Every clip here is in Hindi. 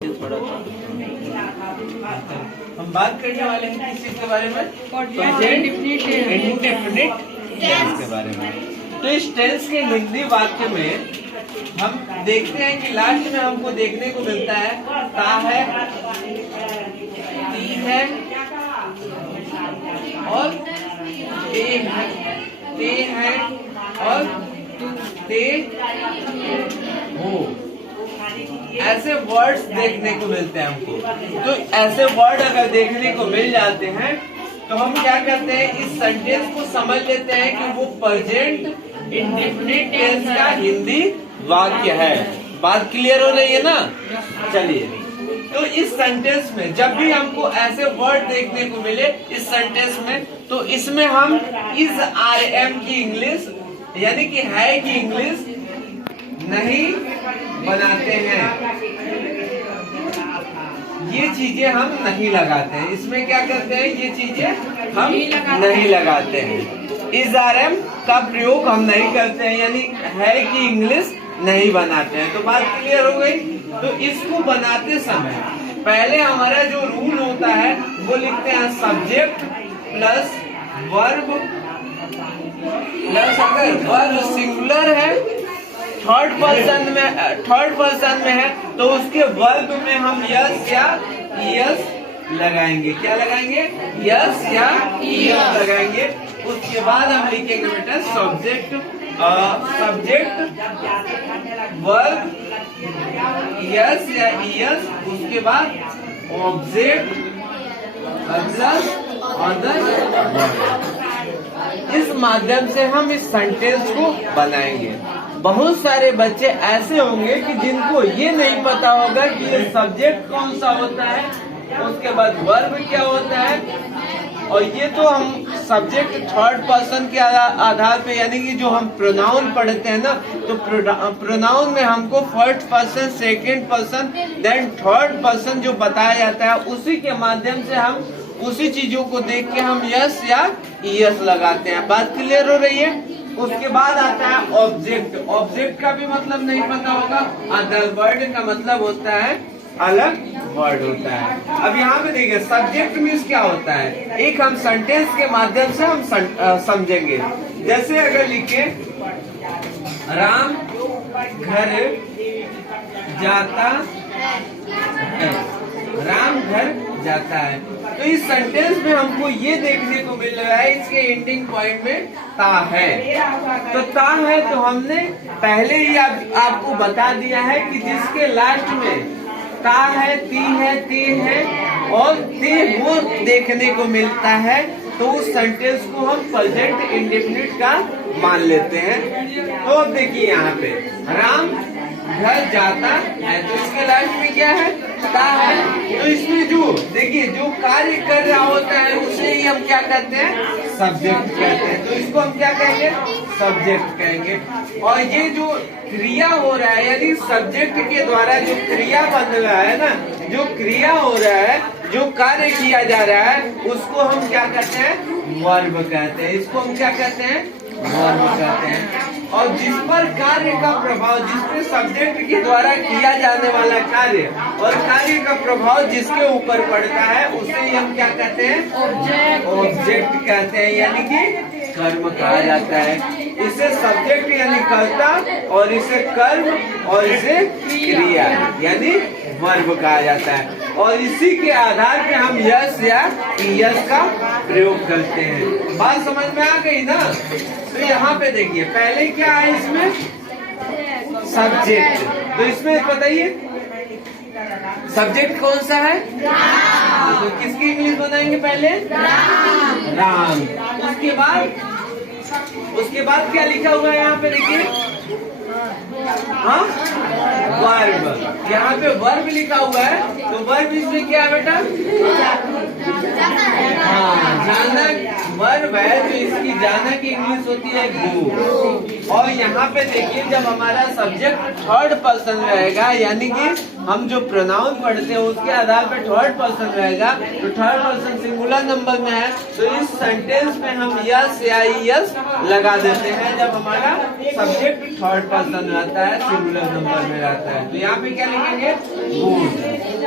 थोड़ा हम बात करने वाले हैं किस चीज के बारे में, इंडेफिनिट टेंस के बारे में। तो इस टेंस के हिंदी वाक्य में हम देखते हैं कि लास्ट में हमको देखने को मिलता है ता है, ती है और ते है और ते हो। ऐसे वर्ड्स देखने को मिलते हैं हमको। तो ऐसे वर्ड अगर देखने को मिल जाते हैं तो हम क्या करते हैं, इस सेंटेंस को समझ लेते हैं कि वो प्रेजेंट इंडेफिनिट टेंस का हिंदी वाक्य है। बात क्लियर हो रही है ना? चलिए, तो इस सेंटेंस में जब भी हमको ऐसे वर्ड देखने को मिले इस सेंटेंस में, तो इसमें हम इस RM की इंग्लिश यानी कि है की इंग्लिश नहीं बनाते हैं। ये चीजें हम नहीं लगाते हैं। इसमें क्या करते हैं, ये चीजें हम नहीं लगाते हैं। इस RM का प्रयोग हम नहीं करते हैं, यानी है की इंग्लिश नहीं बनाते हैं। तो बात क्लियर हो गई। तो इसको बनाते समय पहले हमारा जो रूल होता है वो लिखते हैं सब्जेक्ट प्लस वर्ब प्लस, अगर वर्ब सिंगुलर है थर्ड पर्सन में है तो उसके वर्ब में हम यस या यस लगाएंगे। क्या लगाएंगे? यस या यस लगाएंगे। उसके बाद हम लिखेंगे बेटा सब्जेक्ट वर्ब यस या यस, उसके बाद ऑब्जेक्ट प्लस अदर। इस माध्यम से हम इस सेंटेंस को बनाएंगे। बहुत सारे बच्चे ऐसे होंगे कि जिनको ये नहीं पता होगा कि ये सब्जेक्ट कौन सा होता है, उसके बाद वर्ब क्या होता है। और ये तो हम सब्जेक्ट थर्ड पर्सन के आधार पे, यानी कि जो हम प्रोनाउन पढ़ते हैं ना, तो प्रोनाउन में हमको first person, second person, then third person जो बताया जाता है, उसी के माध्यम से हम उसी चीजों को देख के हम यस या यस लगाते हैं। बात क्लियर हो रही है? उसके बाद आता है ऑब्जेक्ट। ऑब्जेक्ट का भी मतलब नहीं पता होगा। अदर वर्ड का मतलब होता है अलग वर्ड होता है। अब यहाँ पे देखिए सब्जेक्ट मीन्स क्या होता है, एक हम सेंटेंस के माध्यम से हम समझेंगे। जैसे अगर लिखे राम घर जाता है, राम घर जाता है, तो इस सेंटेंस में हमको ये देखने को मिल रहा है इसके एंडिंग पॉइंट में ता है। तो ता है तो हमने पहले ही आपको बता दिया है कि जिसके लास्ट में ता है, ती है, ते है और ते वो देखने को मिलता है, तो उस सेंटेंस को हम प्रेजेंट इंडेफिनिट का मान लेते हैं। तो अब देखिए यहाँ पे राम घर जाता है, तो इसके लास्ट में क्या है? ता है। तो इसमें जो देखिए जो कार्य कर रहा होता है उसे ही हम क्या कहते हैं? सब्जेक्ट कहते हैं। तो इसको हम क्या कहेंगे? सब्जेक्ट कहेंगे। और ये जो क्रिया हो रहा है, यानी सब्जेक्ट के द्वारा जो क्रिया बन रहा है ना, जो क्रिया हो रहा है, जो कार्य किया जा रहा है, उसको हम क्या कहते हैं? वर्ब कहते हैं। इसको हम क्या कहते हैं? वर्ब कहते हैं। और जिस पर कार्य का प्रभाव, जिसपे सब्जेक्ट के द्वारा किया जाने वाला कार्य और कार्य का प्रभाव जिसके ऊपर पड़ता है, उसे ही हम क्या कहते हैं? ऑब्जेक्ट कहते हैं, यानी कि कर्म कहा जाता है। इसे सब्जेक्ट यानी कर्ता, और इसे कर्म और इसे क्रिया यानी वर्ब कहा जाता है। और इसी के आधार पे हम यस या यस का प्रयोग करते हैं। बात समझ में आ गई ना? तो यहाँ पे देखिए पहले क्या है इसमें? सब्जेक्ट। तो इसमें बताइए सब्जेक्ट कौन सा है? तो किसकी इंग्लिश बनाएंगे? पहले राम। उसके बाद क्या लिखा हुआ है यहाँ पे देखिए? हाँ, वर्ब। यहाँ पे वर्ब लिखा हुआ है, तो वर्ब इसमें क्या है बेटा? हाँ, जाना वर्ब है, तो इसकी जाना की इंग्लिश होती है गो। और यहाँ पे देखिए जब हमारा सब्जेक्ट थर्ड पर्सन रहेगा, यानी कि हम जो प्रोनाउन पढ़ते हैं उसके आधार पर थर्ड पर्सन रहेगा, तो थर्ड पर्सन सिंगुलर नंबर में है, तो इस सेंटेंस में हम यस या यस लगा देते हैं जब हमारा सब्जेक्ट थर्ड पर्सन रहता है, सिंगुलर नंबर में रहता है। तो यहाँ पे क्या लिखेंगे? गुड।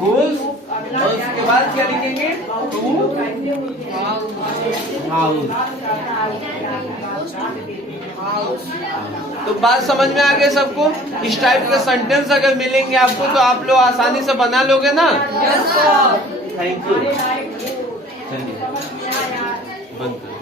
गोल्स, और उसके बाद क्या लिखेंगे? To house. तो बात समझ में आ गया सबको? इस टाइप के सेंटेंस अगर मिलेंगे आपको तो आप लोग आसानी से बना लोगे ना? Thank you. चलिए बंद करो।